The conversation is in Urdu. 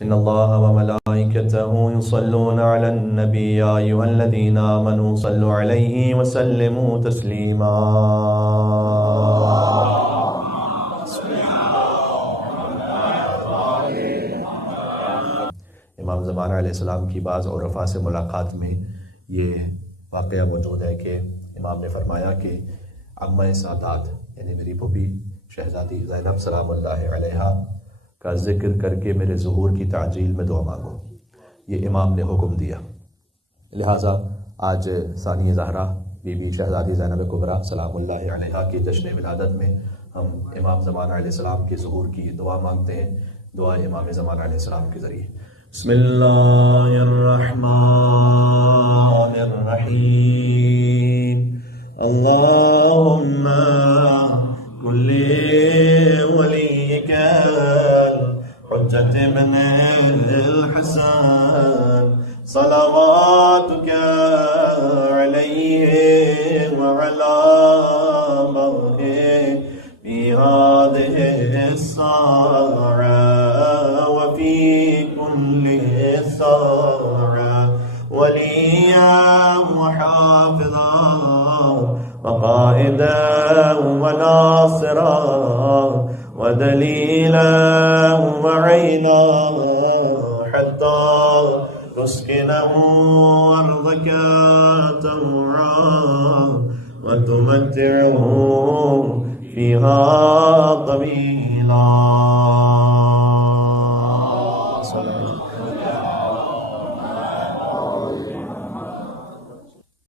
إن الله وملائكته يصلون على النبي يا أيها الذين آمنوا صلوا عليه وسلموا تسليما. امام زمانہ علیہ السلام کی بعض عرفاء سے ملاقات میں یہ واقعہ موجود ہے کہ امام نے فرمایا کہ عمہ سادات یعنی میری پھوپھی شہزادی زینب سلام اللہ علیہا کا ذکر کر کے میرے ظہور کی تعجیل میں دعا مانگو. یہ امام نے حکم دیا. لہٰذا آج ثانی زہرا بی بی شہزادی زینب کبریٰ سلام اللہ علیہا کی جشن ولادت میں ہم امام زمانہ علیہ السلام کے ظہور کی دعا مانگتے ہیں. دعا امام زمانہ علیہ السلام کے ذریعے. بسم اللہ الرحمن الرحیم. اللہم کل ولیک حجت ابن الحسن صلواتک علیہ وعلا مغه فی هذه الساعة وفی كل ساعة وليا وحافظا وقائدا وناصرا ودليلا وعينا حتى تسكنه أرضك طوعا وتمتعه فيها طويلا.